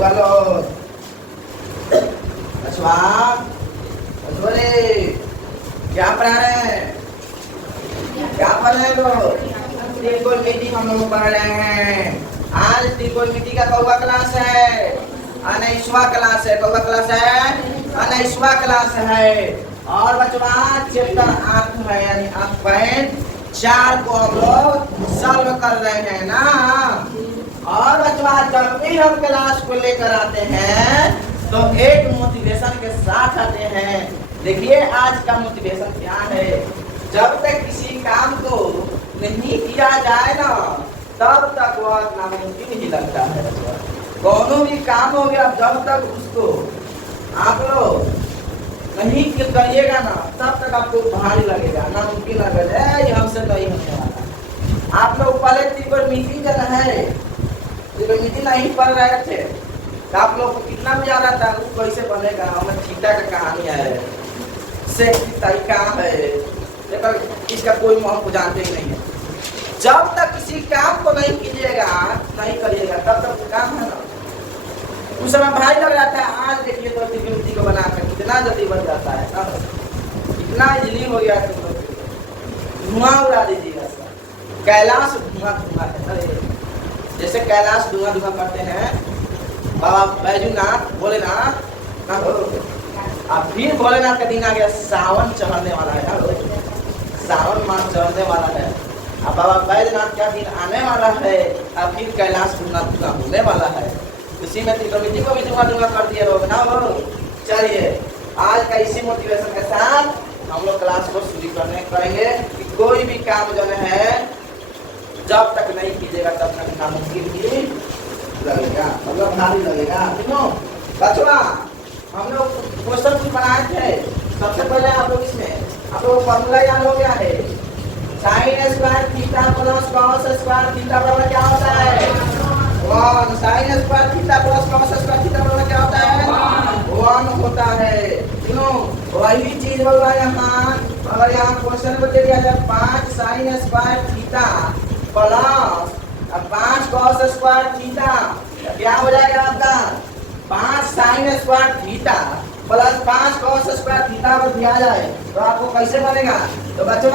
Hello Ashva अश्वरे क्या पढ़ा रहे हैं? क्या पढ़ रहे हैं लोग? त्रिकोणमिति हम लोग पढ़ रहे हैं। आज त्रिकोणमिति का कौवा क्लास है, 19वां क्लास है। कौवा क्लास है? 19वां क्लास है। और बचवा चैप्टर 8 है, यानी 8.4 को हम लोग सॉल्व कर रहे हैं ना। और बचवा जब भी हम क्लास को लेकर आते हैं तो एक मोटिवेशन के साथ आते हैं। देखिए आज का मोटिवेशन क्या है। जब तक किसी काम को नहीं किया जाए ना तब तक वह नामुमकिन ही लगता है। कोनो भी काम हो गया, जब तक उसको आप लोग नहीं करिएगा ना तब तक आपको भारी लगेगा, नामुमकिन लगेगा, ये हमसे नहीं होने वाला। आप लोग पहले त्रिकोणमिति जन है, त्रिकोणमिति नहीं पढ़ रहे थे तो आप लोग को कितना मजा आ रहा था वो कैसे बनेगा। हमें थीटा का कहानी है, सेक की तरीका है, लेकिन इसका कोई हमको जानते ही नहीं है। जब तक किसी काम को नहीं कीजिएगा, नहीं करिएगा, तब तक काम है ना। उस समय भाई लग रहा था। आज देखिए तो त्रिकोणमिति को बनाकर कितना जल्दी बन जाता है, इतना इजली हो गया। तुम लोग धुआं उड़ा दीजिएगा सर, कैलाश धुआं धुआं है। अरे जैसे कैलाश धुआं धुआं करते हैं, बाबा बैजूनाथ भोलेनाथ ना हो। अब फिर भोलेनाथ का दिन आ गया, सावन चढ़ने वाला है, सावन मास चढ़ने वाला है। अब बाबा बैजनाथ का दिन आने वाला है, अब फिर कैलाश धुआं धुआं होने वाला है। इसी में त्रिकोणमिति को भी धुआं धुआं कर दिया लोग ना हो। चलिए आज का इसी मोटिवेशन के साथ हम लोग क्लास को शुरू करेंगे कि कोई भी काम जो है जब तक नहीं कीजिएगा तब तक नामुमकिन ही लगेगा, मतलब भारी लगेगा। सुनो बचवा, हम लोग क्वेश्चन कुछ बनाए थे। सबसे पहले आप लोग इसमें आप लोग फॉर्मूला याद हो गया है। Sign square theta plus cos square theta बराबर क्या होता है? 1। Sign square theta plus cos square theta बराबर क्या होता है? 1 होता है। सुनो वही चीज बोला यहाँ, अगर यहाँ क्वेश्चन को दे दिया जाए 5 sign square theta plus 5 cos square theta, क्या हो जाएगा आपका? 5 sign square theta plus 5 cos square theta को दिया जाए तो आपको कैसे बनेगा? तो बच्चों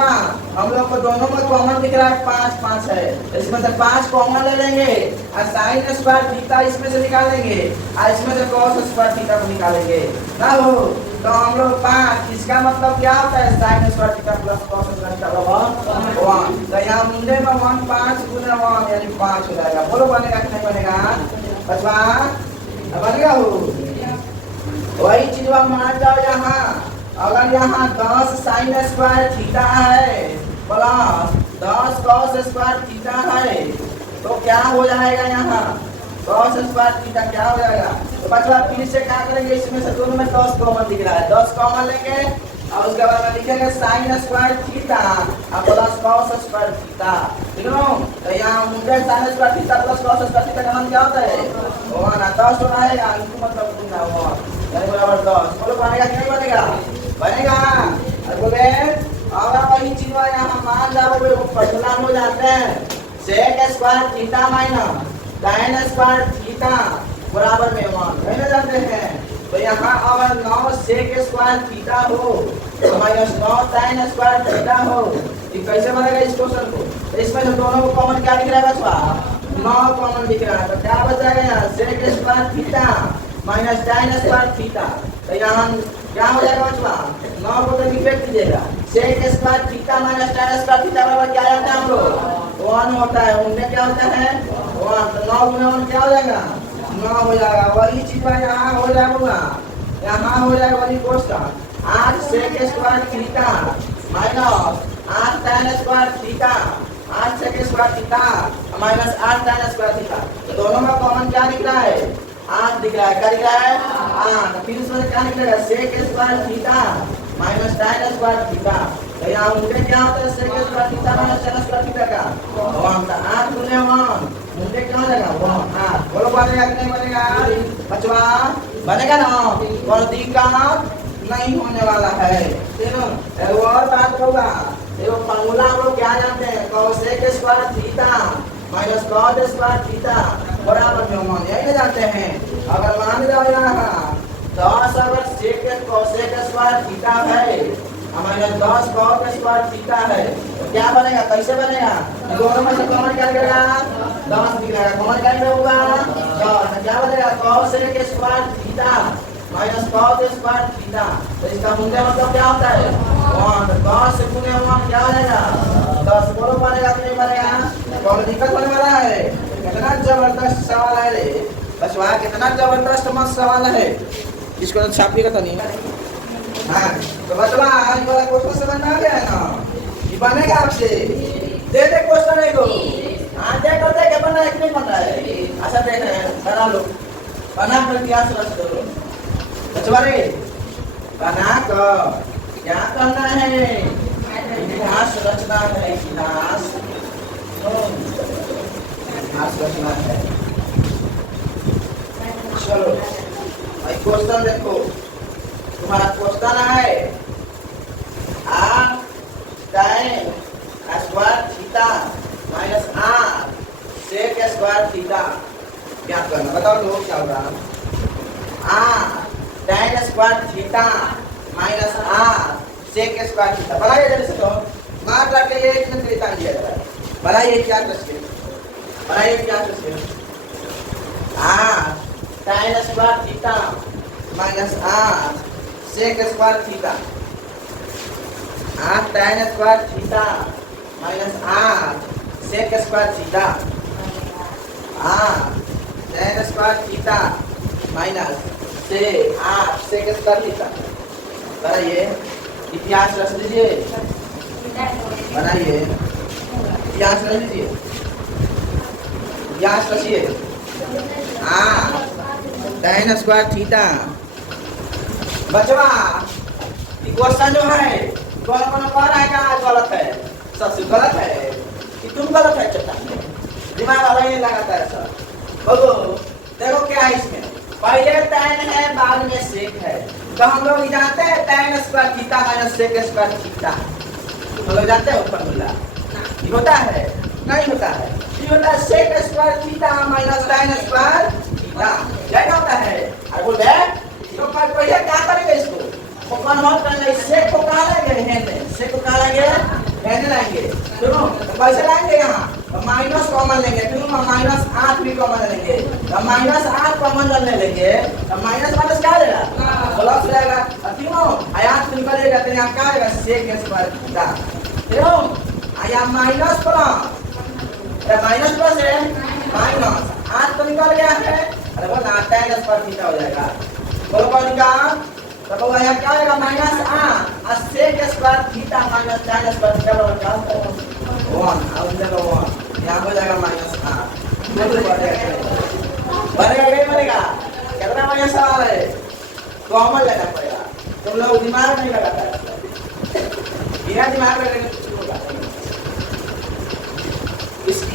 हम लोग को दोनों में कॉमन दिख रहा है, 5 5 है, इसमें से 5 कॉमन ले लेंगे और साइन स्क्वायर थीटा इसमें से निकालेंगे और इसमें से कॉस स्क्वायर थीटा को निकालेंगे ना हो। तो हम लोग 5, इसका मतलब क्या होता है? Sign square theta plus cos square theta बराबर 1। तो यहाँ मुंडे में 1 5 गुना 1 यानी 5 हो जाएगा। बोलो बनेगा कि नहीं बनेगा? बचवा बनेगा हो। वही चीज मान जाओ यहाँ, अगर यहाँ 10 साइन स्क्वायर थीटा है प्लस 10 कॉस स्क्वायर थीटा है तो क्या हो जाएगा? यहाँ कॉस स्क्वायर थीटा क्या हो जाएगा? तो बच्चा फिर से क्या करेंगे, इसमें से दोनों में 10 कॉमन दिख रहा है, 10 कॉमन लेंगे और उसके बाद में लिखेंगे साइन स्क्वायर थीटा और प्लस कॉस स्क्वायर थीटा। ठीक है? तो यहाँ मुझे sign square theta plus cos square theta का मान क्या होता है? 1। 10 हो रहेगा, इनको मतलब गुना 1 यानी बराबर 10। बोलो बनेगा कि नहीं बनेगा? बनेगा। और बोले अगर वही चीज यहाँ मान जाओगे वो फॉर्मूला हो जाते हैं sec square theta minus sine square theta बराबर में 1 है ना, जानते हैं। तो यहाँ अगर 9 सेक स्क्वायर थीटा हो माइनस 9 साइन स्क्वायर थीटा हो तो कैसे बनेगा इस क्वेश्चन को? तो इसमें से दोनों को कॉमन क्या दिख रहा है बच्चा? 9 कॉमन दिख रहा है। तो क्या बच जाएगा यहाँ? Sec square theta minus sine square theta. तो यहाँ क्या हो जाएगा बच्चा? 9 को तो डिफेक्ट दीजिएगा, sec square theta minus sine square theta बराबर क्या आता है हम लोग? 1 होता है। उनमें क्या होता है? 1। तो 9 गुना 1 क्या हो जाएगा? 9 हो जाएगा। वही चीज यहाँ हो जाएगा, यहाँ हो जाएगा वही question. 8 sec square theta minus 8 sine square theta, 8 sec square theta minus 8 sine square theta. तो दोनों में कॉमन क्या दिख रहा है? 8 दिख रहा है। क्या दिख रहा है? 8। फिर उसमें क्या निकलेगा? Sec square theta minus sine square theta. तो यहाँ उनके क्या होता है? Sec square theta minus sine square theta का 1। 8 गुने 1 मुझे क्या हो जाएगा? 1। बोलो बनेगा कि नहीं बनेगा? बचवा बनेगा ना, और दिक्कत नहीं होने वाला है। एक और बात होगा, देखो फॉर्मूला हम लोग क्या जानते हैं? Cosec square theta minus cot square theta बराबर में मान यही जानते हैं। अगर मान लो यहाँ 10 अगर sec स्क्वायर थीटा है हमारे 10 cos स्क्वायर थीटा है तो क्या बनेगा, कैसे बनेगा, दोनों में से कॉमन क्या निकलेगा 10 निकलेगा, कॉमन क्या निकलेगा 10, क्या बनेगा cos square theta minus cos square theta. तो इसका मूल्य मतलब क्या होता है 1, 10 गुने 1 क्या बनेगा 10, बोलो बनेगा कि नहीं बनेगा, कौन दिक्कत होने वाला है। कितना जबरदस्त सवाल है रे बचवा, कितना जबरदस्त मस्त सवाल है, इसको तो छापिएगा तो नहीं। हाँ तो बचवा आज वाला क्वेश्चन समझ में आ गया है ना, ये बनेगा आपसे, दे दे क्वेश्चन है को, हाँ देख कर देख बना है कि नहीं बन रहा है, अच्छा देख रहे हैं बना लो, बना कर इतिहास रच दो बचवा रे, बना कर क्या करना है, इतिहास रचना है, इतिहास रचना है। चलो भाई क्वेश्चन देखो, तुम्हारा क्वेश्चन है r tan square theta minus r sec square theta क्या करना, बताओ तो क्या होगा, r tan square theta minus r sec square theta बनाइए जल्दी से, तो मार रख के एक मिनट देता दिया जाता है, बनाइए क्या करते, बनाइए क्या करते, r tan square theta minus r sec square theta, r tan square theta minus r sec square theta, r tan square theta minus sec square theta. बनाइए इतिहास रच लीजिए, बनाइए इतिहास रच लीजिए, इतिहास रचिए, r tan स्क्वायर थीटा बचवा क्वेश्चन जो है कौन कौन कह रहा है क्या गलत है, सबसे गलत है कि तुम गलत है, चट्टा दिमाग वाला ये लगाता है सर। बोलो देखो क्या है इसमें, पहले tan है बाद में sec है, तो हम लोग जानते हैं tan square theta minus sec square theta, हम लोग जानते हैं फॉर्मूला, ये होता है नहीं होता है, ये होता है sec square theta minus tan square theta, क्या होता है। अरे बोल दे तो पहले क्या करेंगे, इसको कन्वर्ट करना, sec को कहाँ लाएंगे हेने, sec को कहाँ लाएंगे हेने लाएंगे, सुनो कैसे लाएंगे, यहाँ माइनस कॉमन लेंगे, क्यों माइनस 8 भी कॉमन लेंगे, तो माइनस 8 कॉमन ले लेंगे तो माइनस माइनस क्या देगा प्लस रहेगा, क्यों आयात निकलेगा तो यहाँ क्या आएगा sec स्क्वायर थीटा, क्यों आया माइनस प्लस, माइनस प्लस है माइनस 8 तो निकल गया है, अरे बोल tan स्क्वायर थीटा हो जाएगा, बोलो कौन का, तो यहाँ क्या आएगा minus r sec square theta minus tan square theta बराबर क्या होता है 1, अब देखो 1 यहाँ हो जाएगा माइनस r, बनेगा नहीं बनेगा, कितना बढ़िया सवाल है, कॉमन लेना पड़ेगा, तुम लोग दिमाग नहीं लगाता है, बिना दिमाग लगाने कुछ होगा,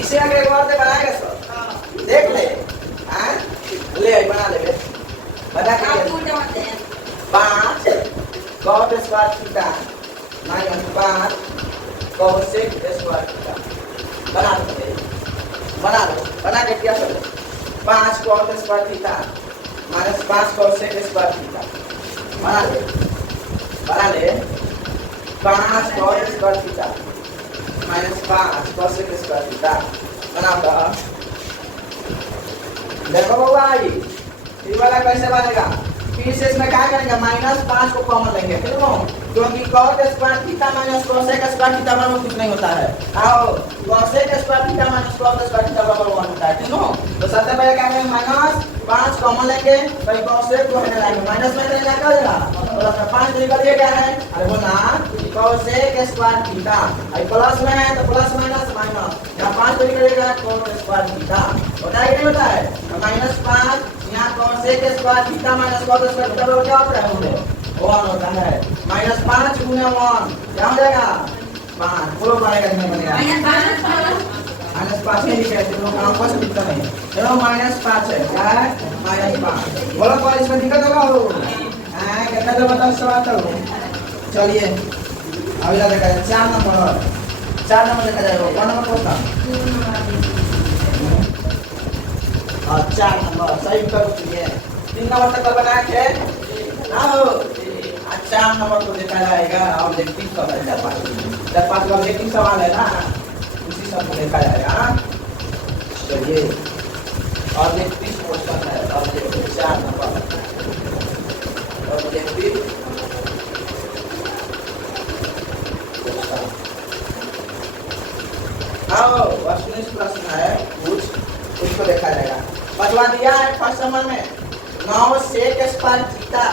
इसे आगे एक बार बनाएगा सर, देख ले, हाँ ले बना ले, बता के 5 cos square theta minus 5 cos sec square theta, बना लो बना के क्या करो, 5 cos square theta minus 5 cos sec square theta, बना ले 5 cos square theta minus 5 cos sec square theta, बना देखो भाई ये वाला कैसे बनेगा, फिर से इसमें क्या करेंगे माइनस 5 को कॉमन लेंगे, क्यों, क्योंकि cos square theta minus cos sec square theta बराबर कुछ नहीं होता है, आओ cos sec square theta minus cos square theta बराबर 1 होता है, क्यों, तो सबसे पहले क्या करेंगे माइनस 5 कॉमन लेंगे, भाई cos sec को हटा देंगे, माइनस में क्या हो जाएगा, प्लस में 5 निकल गया, क्या है, अरे बोलना cos sec स्क्वायर थीटा, आई प्लस में है तो प्लस माइनस माइनस, यहाँ 5 निकलेगा cos स्क्वायर थीटा, होता है कि नहीं होता है, माइनस 5 यहाँ cos sec square theta minus cos square theta बराबर क्या होता है 1 होता है, माइनस 5 गुने 1 क्या हो जाएगा 5, बोलो बनेगा नहीं बनेगा माइनस 5 ही लिखा है, तो काम को दिक्कत नहीं, चलो माइनस 5 है, क्या है माइनस 5, बोलो कौन इसमें दिक्कत होगा हो, हाँ कितना तो बताओ सवाल करो, चलिए अगला देखा जाए 4 नंबर देखा जाएगा, कौन नंबर पूछता 4 नंबर सही उत्तर चुनिए। 3 नंबर तक बनाए थे ना हो। 4 नंबर को देखा जाएगा ऑब्जेक्टिव सवाल है। 4-5 का ऑब्जेक्टिव सवाल है ना, उसी सब को देखा जाएगा। चलिए ऑब्जेक्टिव क्वेश्चन है, ऑब्जेक्टिव 4 नंबर ऑब्जेक्टिव आओ वस्तुनिष्ठ प्रश्न है कुछ, उसको देखा जाएगा। बतवा दिया है फर्स्ट नंबर में 9 sec स्क्वायर थीटा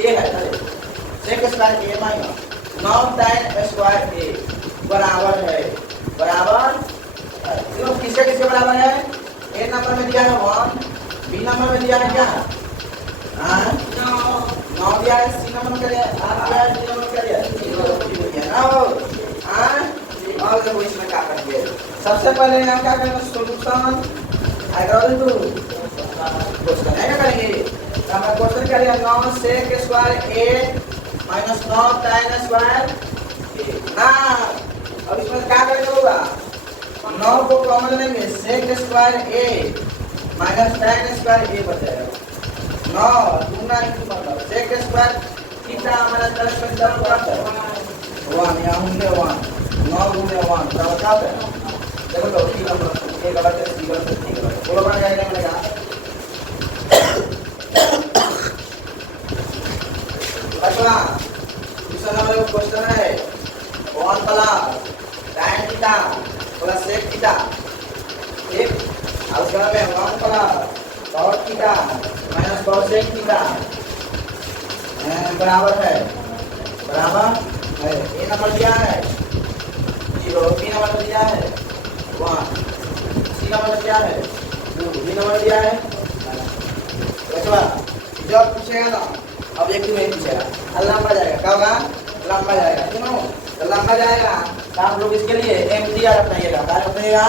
ए है, sec स्क्वायर ए माइनस 9 tan स्क्वायर ए बराबर है, बराबर देखो किसके किसके बराबर है। ए नंबर में दिया है 1, बी नंबर में दिया है क्या, हाँ 9 दिया है, सी नंबर में क्या दिया है, डी नंबर में क्या दिया है ना हो। हाँ और देखो इसमें क्या करेंगे, सबसे पहले हम क्या करेंगे सॉल्यूशन अकॉर्डिंग टू क्वेश्चन है, क्या करेंगे हम क्वेश्चन क्या दिया 9 sec स्क्वायर ए माइनस 9 tan स्क्वायर ए ना। अब इसमें क्या करेंगे होगा 9 को कॉमन लेंगे sec स्क्वायर ए माइनस tan स्क्वायर ए बचेगा 9 दूना इनटू मतलब sec square theta minus tan square बराबर है 1, यहाँ होंगे 1 9 गुणे 1 बराबर क्या है। देखो तो ठीक है, ये गलत है, सी गलत है, ठीक है बोलो बन जाएगा मिलेगा। अगला दूसरा नंबर का क्वेश्चन है 1 plus tan theta plus sec theta, ठीक। अब उसका में 1 plus cos theta minus cos sec theta बराबर है, बराबर है। ये नंबर दिया है 0, बी नंबर दिया है 1, सी नंबर दिया है 2, डी नंबर दिया है। देखो जब पूछेगा ना ऑब्जेक्टिव में पूछेगा लंबा जाएगा, क्या होगा लंबा जाएगा, सुनो तो लंबा जाएगा तो आप लोग इसके लिए एमटीआर अपनाइएगा, क्या अपनाइएगा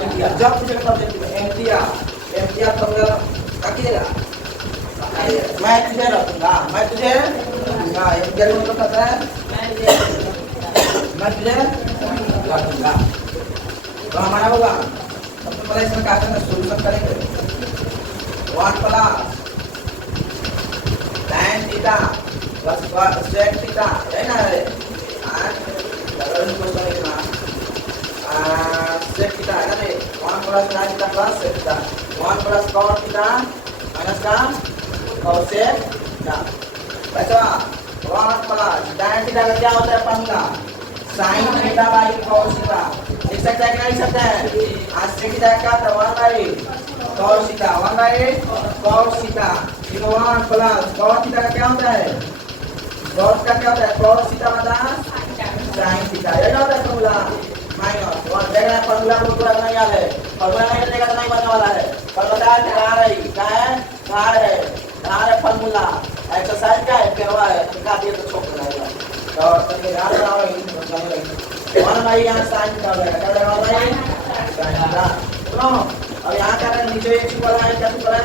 एमटीआर। जब पूछेगा ऑब्जेक्टिव में एमटीआर तो रखिएगा, मैं तुझे रखूंगा, मैं तुझे रखूंगा, एमटीआर को मतलब पता है मैं तुझे रखूंगा। तो हमारा होगा सबसे पहले इसमें क्या करना सॉल्यूशन करेंगे 1 plus tan theta plus sec theta है ना, क्वेश्चन लिखना sec थीटा है ना, 1 plus tan theta plus sec theta 1 plus cos theta minus का cos sec थीटा। बच्चा 1 प्लस tan थीटा का क्या होता है formula sin theta by cos theta, लिख सकते हैं कि नहीं लिख सकते हैं। आज sec थीटा क्या था 1 by cos theta, 1 by cos theta, 1 plus cos theta का क्या होता है, cos का क्या होता है cos थीटा मतलब sin थीटा, ये क्या होता है फॉर्मूला माइनस 1। देखना फॉर्मूला को पूरा नहीं याद है, फॉर्मूला नहीं रहेगा तो नहीं बनने वाला है। पर बता कहाँ रही क्या है, कहाँ है फॉर्मूला, एक्सरसाइज क्या है करवा है तो का दिए तो छोड़ देगा और तनिक याद रहा है 1 बाई यहाँ sin थीटा हो जाएगा, क्या हो जाएगा भाई sin थीटा। सुनो अब यहाँ क्या है नीचे एक छुपा है, क्या छुपा है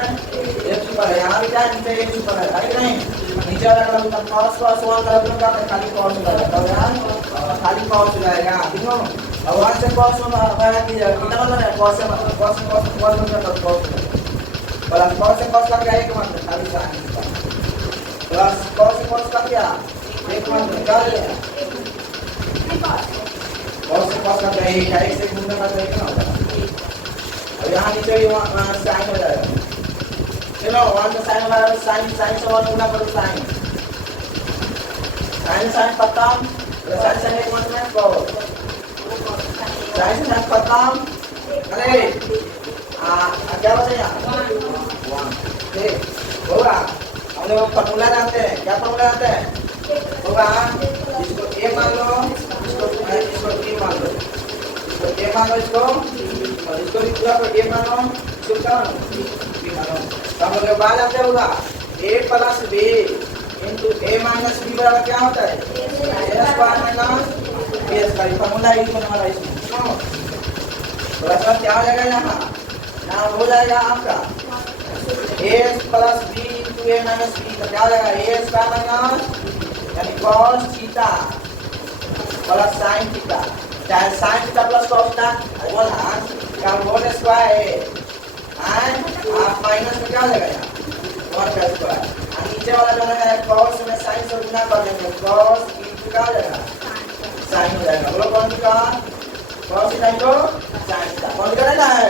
एक छुपा है, यहाँ भी क्या है नीचे एक छुपा है कि नहीं, नीचे वाला का मतलब cos cos 1 का मतलब क्या है खाली cos हो जाएगा, तो यार खाली cos हो जाएगा, ठीक है। अब 1 से cos में भाग कीजिए कितना मतलब है cos से मतलब cos से cos मतलब cos प्लस cos से cos का क्या एक मतलब खाली sin प्लस cos से cos का क्या एक मतलब निकाल लिया, cos से cos का क्या एक से गुणा का एक ना होगा। और यहाँ नीचे भी sin हो जाएगा, चलो 1 का sin वाला sin से 1 गुना करो sin खत्म, sin एक मतलब cos sin से खत्म, अरे क्या बचा यहाँ 1, ठीक होगा। हम लोग फॉर्मूला जानते हैं, क्या फॉर्मूला जानते हैं होगा, इसको a मान लो, इसको b मान लो, इसको a मान लो, इसको और इसको भी पूरा को a मान लो, इसको क्या मान लो b मान लो। तो हम लोग बात जानते होगा a plus b into a minus b बराबर क्या होता है a square minus b square, formula use होने वाला इसमें। तो बच्चा क्या हो जाएगा यहाँ हो जाएगा आपका a plus b into a minus b, तो क्या हो जाएगा a स्क्वायर माइनस यानी cos theta plus sin theta, चाहे sin theta plus cos theta बोला क्या होल स्क्वायर है आप माइनस में क्या हो जाएगा यहाँ 1 का स्क्वायर। और नीचे वाला जो है cos में sin से गुना कर देंगे, cos into क्या हो जाएगा sin हो जाएगा। बोलो कौन का cos theta into sin theta कौन करेगा है।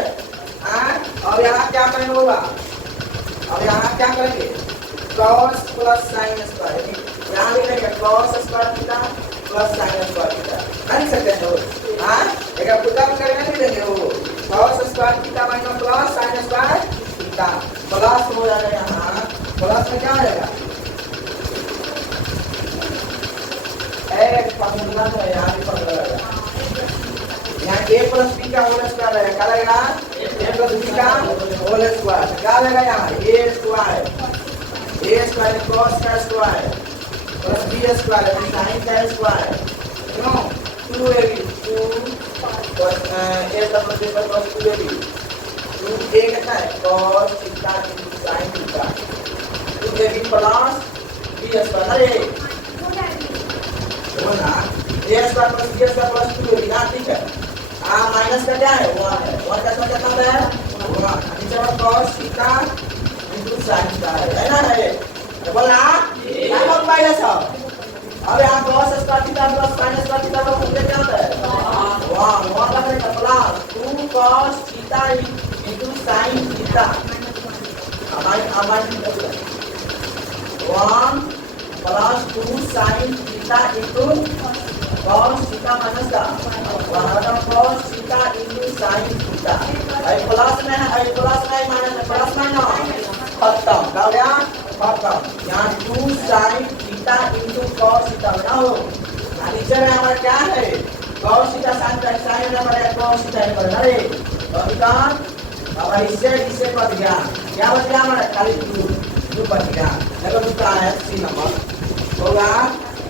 अब यहाँ क्या करना होगा, अब यहाँ क्या करेंगे cos प्लस sin स्क्वायर, यहाँ लिखेंगे cos square theta plus sin square theta, कर सकते हैं लोग। एक पुटअप करके नहीं देंगे वो cos square theta minus plus sin square theta plus हो जाएगा। यहाँ प्लस में क्या हो जाएगा एक फॉर्मूला है, यहाँ भी फॉर्मूला है। यहाँ a प्लस b का होल स्क्वायर है, क्या लगेगा a प्लस b का होल स्क्वायर, क्या लगेगा यहाँ a स्क्वायर cos का square plus b square sin का स्क्वायर, क्यों 2ab 2 plus a plus b plus 2ab 2a कितना है cos theta sin theta 2ab plus b square अरे बोलना a square plus b square plus 2ab ना, ठीक है। माइनस का क्या है 1 है, 1 का स्क्वायर कितना होता है 1, नीचे वाला cos theta into sin theta है ना, है तो बोलना क्या बात माइनस है। अब यहाँ cos square theta plus sin square theta का फॉर्मूला क्या होता है 1 का plus 2 cos theta into sin theta, हमारी 1 plus 2 sin theta into cos theta minus का 1 cos theta into sin theta, आई प्लस में है, आई प्लस में माइनस में, प्लस में ना खत्म, क्या हो गया खत्म। यहाँ 2 sin theta into cos theta ना हो, नीचे में हमारा क्या है cos theta sin theta, sin में हमारा cos थीटा है बना रे, तो निकाल। अब इससे कट गया, क्या बच गया हमारा खाली 2 बच गया, देखो कितना है c नंबर होगा।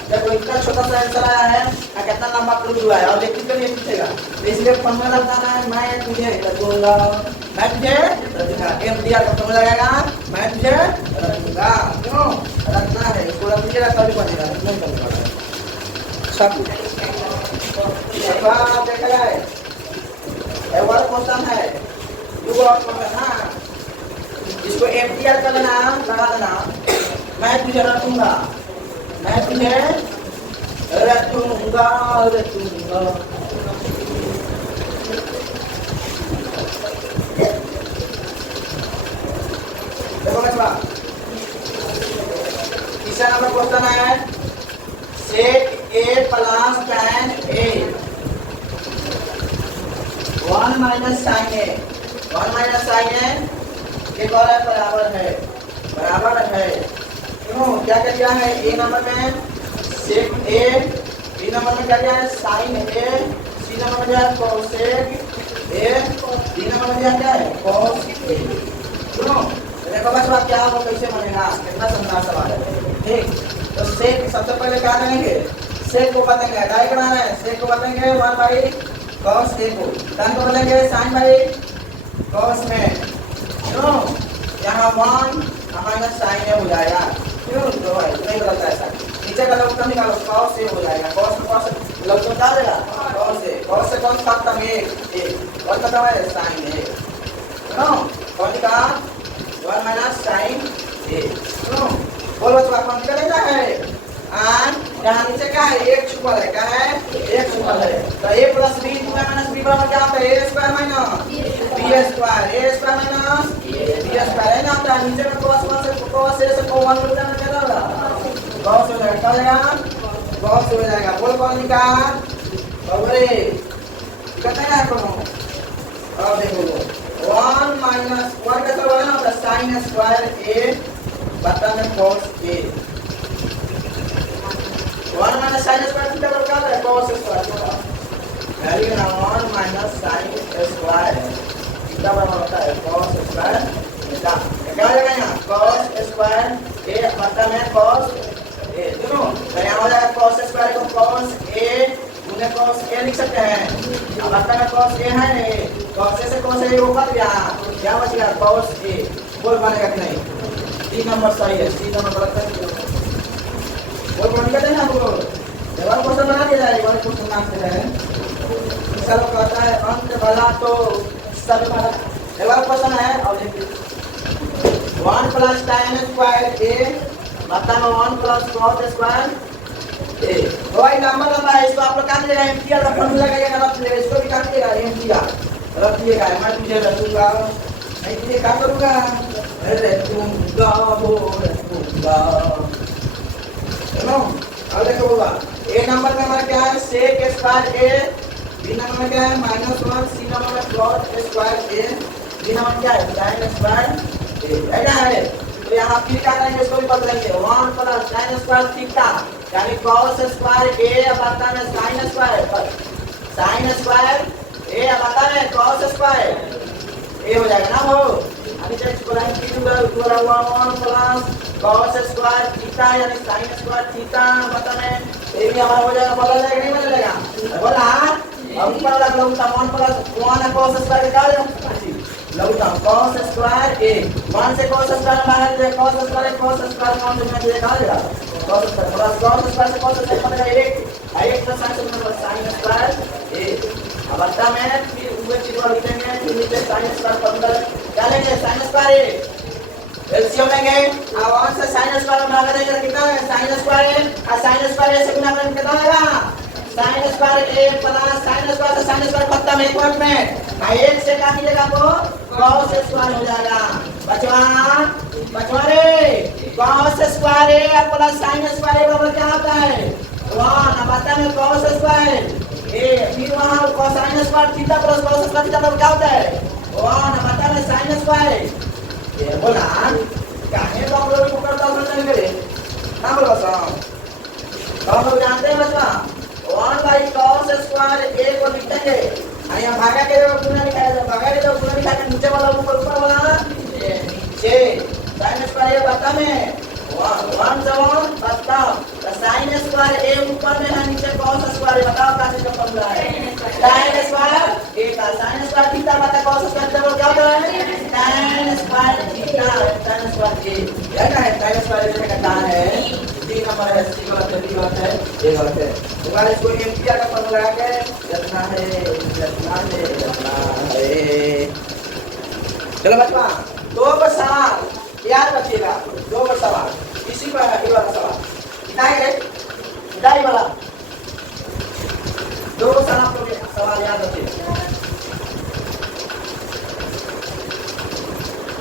देखो इतना छोटा सा आंसर आया है, कितना लंबा क्लू हुआ है और देखिए तो नहीं पूछेगा, इसलिए फॉर्मूला लगाना है मैं तुझे रखूंगा, मैं तुझे रखूंगा, एमडीआर का फॉर्मूला लगाएगा मैं तुझे रखूंगा, क्यों रखना है इसको रखिएगा तभी बनेगा, नहीं बनेगा सब। अब देखा जाए एक और क्वेश्चन है दो और क्वेश्चन ना, इसको एमडीआर का लेना लगा देना, मैं तुझे रखूंगा, मैं तुझे रखूंगा रखूंगा। देखो बच्चा तीसरा नंबर क्वेश्चन है set a plus tan a 1 minus sin a, 1 minus sin a एक और है बराबर है, क्यों क्या कर दिया है ए नंबर में सेक ए, बी नंबर में क्या दिया है साइन ए, सी नंबर में दिया है कोसेक ए, डी नंबर में दिया क्या है cos ए। सुनो देखो बच्चा क्या वो कैसे बनेगा, कितना शानदार सवाल है, ठीक। तो सेक सबसे पहले क्या करेंगे, सेक को बताएंगे डाई बनाना है, सेक को बताएंगे 1 बाई cos ए को, tan को बताएंगे sin बाई cos में, क्यों यहाँ 1 माइनस sin ए हो जाएगा, क्यों तो है नहीं बदलता ऐसा, नीचे का लघुत्तम निकालो cos से हो जाएगा, cos में cos लघुत्तम क्या देगा cos से cos खत्म एक और खत्म है sin है, नो कौन का 1 माइनस sin ए, नो बोलो तो कौन का लेना है यहाँ नीचे क्या है एक छुपल है, क्या है एक छुपल है, तो a plus b 2 minus b बराबर क्या होता है a square minus b square, a square minus b square है ना, तो नीचे में cos 1 से cos a से cos 1 हो जाएगा, क्या होगा cos हो जाएगा, क्या हो जाएगा cos हो जाएगा। बोल कौन निकाल बराबर कितना है कौन, अब देखो 1 माइनस 1 का तो है ना sin स्क्वायर a बटा में cos a, 1 minus sin square theta बराबर क्या है cos स्क्वायर थीटा, वैल्यू ना 1 माइनस sin स्क्वायर थीटा बराबर होता है cos स्क्वायर थीटा, क्या हो जाएगा यहाँ cos स्क्वायर a बटा में cos a, देखो तो यहाँ हो जाएगा cos स्क्वायर को cos a गुने cos a लिख सकते हैं, अब बटा में cos a है नहीं, cos a से cos a को काट दिया, क्या बच गया cos a, बोल बनेगा कि नहीं, 3 नंबर सही है, 3 नंबर गलत है, बोल बनेगा नहीं ना, बोलो जवाब क्वेश्चन बना दिया जाएगा, वाले क्वेश्चन मांगते हैं, सब कहता है अंक भला तो सब भला, जवाब क्वेश्चन है और देखिए 1 प्लस tan स्क्वायर ए बता में 1 प्लस cos स्क्वायर ए। वही नंबर है, इसको आप लोग काट लेगा, एमटीआर का फॉर्मूला का क्या रख लेगा, इसको भी काट लेगा, एमटीआर रख लिएगा। मैं तुझे रखूंगा नहीं, तुझे क्या करूंगा, रखूंगा हो रखूंगा। चलो अब देखो होगा ए नंबर में हमारा क्या है sec स्क्वायर ए, बी नंबर में क्या है -1, सी नंबर में cos स्क्वायर ए, डी नंबर क्या है tan स्क्वायर ए। ऐसा है तो यहाँ फिर क्या करेंगे, इसको भी बदलेंगे 1 प्लस tan स्क्वायर थीटा यानी cos स्क्वायर ए बटा में sin स्क्वायर ए बता में cos स्क्वायर ए हो जाएगा ना वो। अभी चेक करेंगे कि पूरा 1 प्लस cos स्क्वायर थीटा यानी sin स्क्वायर थीटा बता में ये भी हमारा हो जाएगा, बदल जाएगा नहीं बदलेगा, बोला अब ऊपर वाला लौटा 1 प्लस 1 cos स्क्वायर क्या हो जाएगा लौटा cos स्क्वायर ए 1 से cos स्क्वायर बाहर जाए, cos स्क्वायर 1 से कहा जाएगा cos square plus cos square से cos स्क्वायर बनेगा 1 प्लस sin स्क्वायर ए। अब बता में फिर ऊपर चीज को लिखेंगे, फिर नीचे sin स्क्वायर फॉर्मूला डालेंगे, sin स्क्वायर ए एलसीएम लेंगे, अब 1 से sin स्क्वायर भाग देंगे कितना है sin स्क्वायर ए, और sin स्क्वायर ए से गुना करेंगे कितना आएगा sin स्क्वायर ए प्लस sin स्क्वायर से sin स्क्वायर खत्म एक वर्ग में, और 1 से काट लीजिएगा तो cos स्क्वायर हो जाएगा। बचवा रे cos स्क्वायर ए प्लस sin स्क्वायर ए बराबर क्या होता है 1, अब आता है cos स्क्वायर ए, फिर वहां cos sin square theta plus cos square theta बराबर क्या होता है 1, अब आता है sin स्क्वायर ये। बोला काहे तो हम लोग को करता नहीं करे ना बोला साहब, हम लोग जानते हैं बच्चा 1/cos स्क्वायर ए को लिखेंगे, यहाँ भागा के जगह गुना लिखाया जाए, भागा के जगह गुना लिखा के नीचे वाला ऊपर वाला नीचे sin स्क्वायर ए बता में 1 से 1 बता sin स्क्वायर ए ऊपर में है, नीचे cos स्क्वायर बताओ क्या चीज का फॉर्मूला है sin स्क्वायर ए का sin स्क्वायर थीटा बता cos स्क्वायर थीटा क्या होता है tan square theta tan square A. क्या है tan स्क्वायर ए का क्या है 3 नंबर है, सी गलत है, डी गलत है, ए गलत है। तुम्हारे इसको एम्पियर का फॉर्मूला लगा के रखना है। चलो बच्चा 2 सवाल याद रखिएगा, 2 सवाल इसी पर है, ये वाला सवाल कितना वाला 2 सवाल याद रखिए।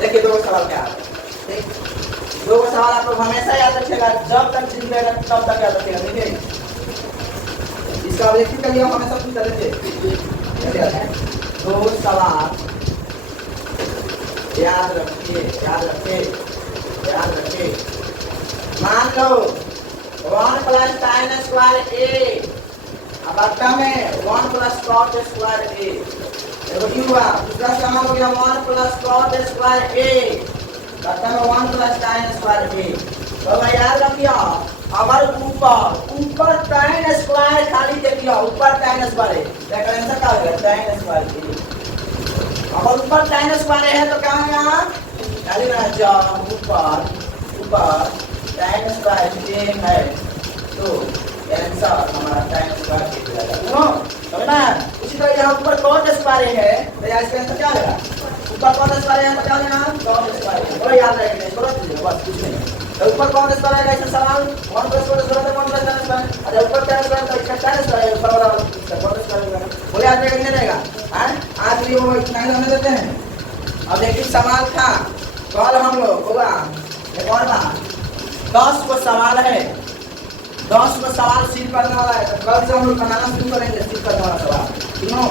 देखिए 2 सवाल क्या है, 2 सवाल आप लोग हमेशा याद रखिएगा, जब तक जिंदा है तब तक याद रखिएगा। देखिए इसका ऑब्जेक्टिव का लिए हमेशा पूछ लेते हैं 2 सवाल याद रखिए। मान लो 1 प्लस sin स्क्वायर ए अब बट्टा में 1 प्लस cot स्क्वायर ए, देखो ये हुआ। दूसरा सवाल हो गया 1 प्लस cot स्क्वायर ए बट्टा में 1 प्लस sin स्क्वायर ए। तो भाई याद रखिए अगर ऊपर tan स्क्वायर खाली देखिए, ऊपर tan स्क्वायर है क्या आंसर क्या होगा tan स्क्वायर ए। अगर ऊपर tan स्क्वायर है तो क्या होगा खाली ना जा ऊपर tan स्क्वायर है तो आंसर हमारा tan स्क्वायर हो जाएगा। समझ ना। उसी तरह यहाँ ऊपर cot स्क्वायर है तो यहाँ इसका आंसर क्या होगा ऊपर cot स्क्वायर है तो क्या होगा cot स्क्वायर। थोड़ा याद रखिए इसको, बस कुछ नहीं। तो ऊपर cot स्क्वायर है ऐसा सवाल 1 प्लस cot स्क्वायर है 1 प्लस tan स्क्वायर, अच्छा ऊपर tan स्क्वायर तो इसका tan स्क्वायर ऊपर वाला cot स्क्वायर होगा। बोले आज नहीं रहेगा हां, आज भी वो इतना ही रहने देते हैं। अब देखिए सवाल था कल हम लोग होगा एक और बात 10 को सवाल है, 10 को सवाल सील करने वाला है, तो कल से हम लोग बनाना शुरू करेंगे सील करने वाला सवाल। क्यों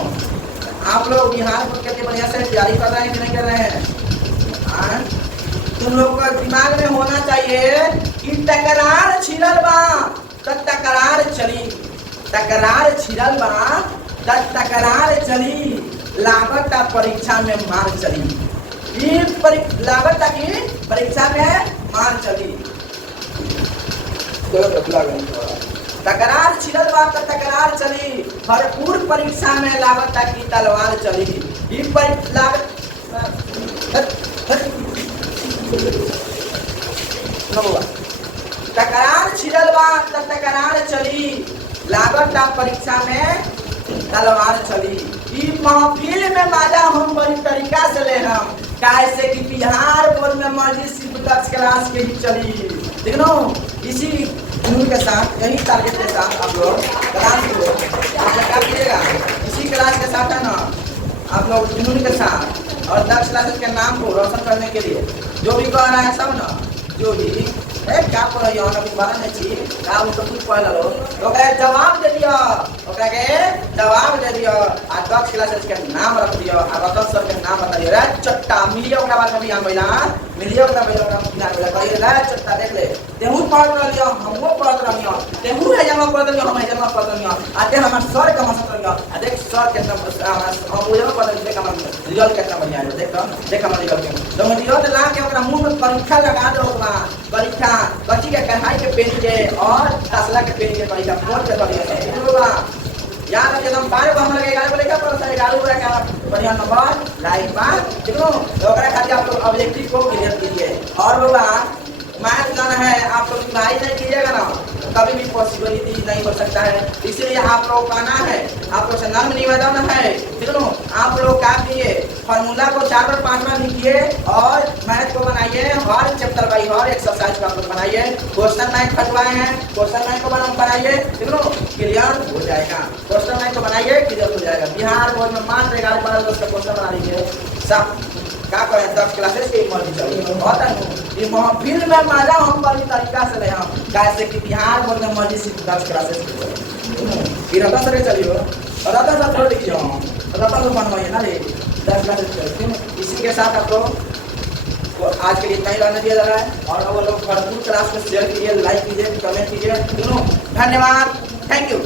आप लोग बिहार बोर्ड के लिए बढ़िया से तैयारी कर रहे हैं कि नहीं कर रहे हैं? तुम लोग का दिमाग में होना चाहिए कि टकरार छिड़ल बा तो टकरार चली, टकरार छिड़ल बा तो टकरार चली, लागत परीक्षा में मार चली, लागत की परीक्षा में मार चली। तकरार छिड़ल बा तो तकरार चली, भरपूर परीक्षा में लागत की तलवार चली। तकरार छिड़ल बा तो तकरार चली, लागत परीक्षा में तलवार चली। ई महफिल में मजा हम बड़ी तरीका से ले हम, कैसे कि बिहार बोर्ड में मर्जी सिर्फ 10 क्लास के ही चली। ठीक ना, इसी जुनून के साथ, यही टारगेट के साथ आप लोग क्लास को आप क्या कीजिएगा, इसी क्लास के साथ है ना आप लोग जुनून के साथ और 10 क्लासेस के नाम को रोशन करने के लिए जो भी कह रहा है सब ना, जो भी क्या पढ़ रही हो अभी बारह नहीं छी का उनको कुछ पढ़ लो ओकरा जवाब दे दियो, ओकरा के जवाब दे दियो आ 10 क्लासेस के नाम रख दियो आ रतन सर के नाम बता दियो। रे चट्टा मिलियो ओकरा बाद में बिहान भइला मिलियो ओकरा बिहान भइला कहि रे चट्टा देख ले तेहू पढ़ लियो हमहु पढ़ रहियो तेहू है जमा पढ़ लियो हम जमा पढ़ लियो आ ते हमर सर के मसत लियो आ देख सर के हम वो जमा पढ़ देख हमर रिजल्ट कितना बढ़िया है। देख हमर रिजल्ट तो रिजल्ट ला के ओकरा मुंह में परीक्षा लगा दो ओकरा परीक्षा कच्ची के कढ़ाई के पेन के और तसला के पेन के परीक्षा फोड़ के परीक्षा याद रखिए हम 12 को हम लगे 11 को लेकर पर 11 को क्या बढ़िया नंबर लाइक बा ठीक है। ओकरा खातिर आप लोग ऑब्जेक्टिव को क्लियर कीजिए और बाबा मैथ जाना है आप लोग पढ़ाई नहीं कीजिएगा ना कभी भी पॉसिबिलिटी नहीं हो सकता है। इसीलिए आप लोग कहना है आप लोग से नर्म निवेदन है ठीक है। आप लोग क्या कीजिए फार्मूला को 4 बार 5 बार लिखिए और मैथ को बनाइए हर चैप्टर बाई हर एक्सरसाइज को आप लोग बनाइए। क्वेश्चन बैंक खटवाए हैं क्वेश्चन बैंक को बनाइए ठीक है, क्लियर हो जाएगा। क्वेश्चन बैंक को बनाइए क्लियर हो जाएगा। बिहार बोर्ड में मात्र 11-12 का क्वेश्चन बना लीजिए सब क्या करें 10 क्लासेस के मर्जी चलिए बहुत है महफिल में मजा हम बड़ी तरीका से रहे हम कैसे कि बिहार बोर्ड में मर्जी सिर्फ 10 क्लासेस की रतन सर चलिए रतन सर थोड़ा लिखिए रतन सर बनवाइए ना रे 10 क्लासेस चलिए। इसी के साथ आप लोग आज के लिए इतना ही रहने दिया जा रहा है और वो लोग भरपूर क्लास को शेयर कीजिए लाइक कीजिए कमेंट कीजिए। धन्यवाद थैंक यू।